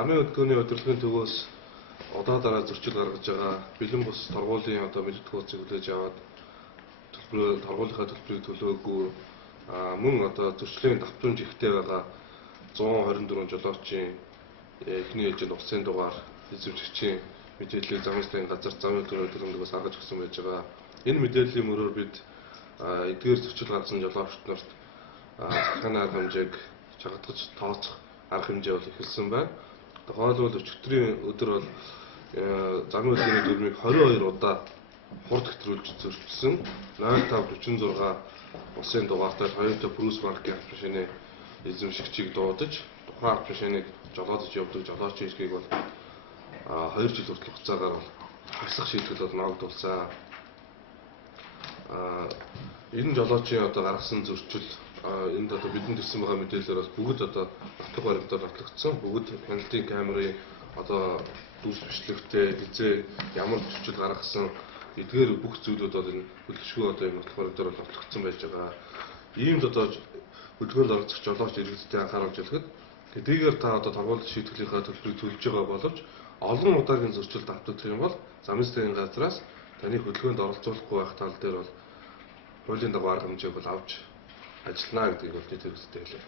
замын өдгөөний удирдлагын төвөөс удаа дараа зөрчил гаргаж байгаа бэлэн бус торгуулийн одоо мэдээлэлтгүүцийг хүлээж аваад торгуулийнхаа төлбөрийг төлөөгүй мөн одоо зөрчлийн давтамж ихтэй байгаа 124 жолоочийн эхний ээлжинд улсын дугаар эзэмшигчийн мэдээллийг замын засгийн газар замын өдгөөний харгаж өгсөн байж байгаа. Энэ мэдээллийн мөрөөр бид эдгээр зөрчил гаргасан жолоочд нарт захын арга хэмжээг чагтгаж тооцох арга хэмжээ бол эхэлсэн байна. Тухайлбал өчигдрийн өдөр бол замын өдгөөний дүрмийг 22 удаа хурд хэтрүүлж зөрчилсөн 0546 улсын дугаартай Toyota Prius маркийн автомашины эзэмшигчийг дуудаж тухайн автомашиныг жолоодож явдаг жолоочийн иргээг бол 2 жил хүртэл хугацаагаар хасах шийтгэл бол ногдуулсан. Энэ жолоочийн одоо гаргасан зөрчил энд одоо бидэнд ирсэн байгаа мэдээлэлээр бол бүгд одоо нотлох баримтаар нотлогдсон. Бүгд хяналтын камерын одоо дүрс бичлэгтэй хизээ ямар зөрчил гаргасан эдгээр бүх зүйлүүд бол энэ хөдөлшгүй одоо энэ нотлох баримтаар нотлогдсон байж байгаа. Иймд одоо хөдөлгөөнд оролцох жолооч иргэдтэй анхааруулж хэлэхэд хэдийгээр та одоо торгууль шийтгэлийнхаа төлбөрийг төлж байгаа боловч олон удаагийн зөрчилд автагдах юм бол замын засгийн газраас таны хөдөлгөөнд оролцуулахгүй байх тал дээр бол хуулийн дагуу арга хэмжээг бол авч ажиллана гэдгийг бол нийт хэрэгцээтэй хэлээ.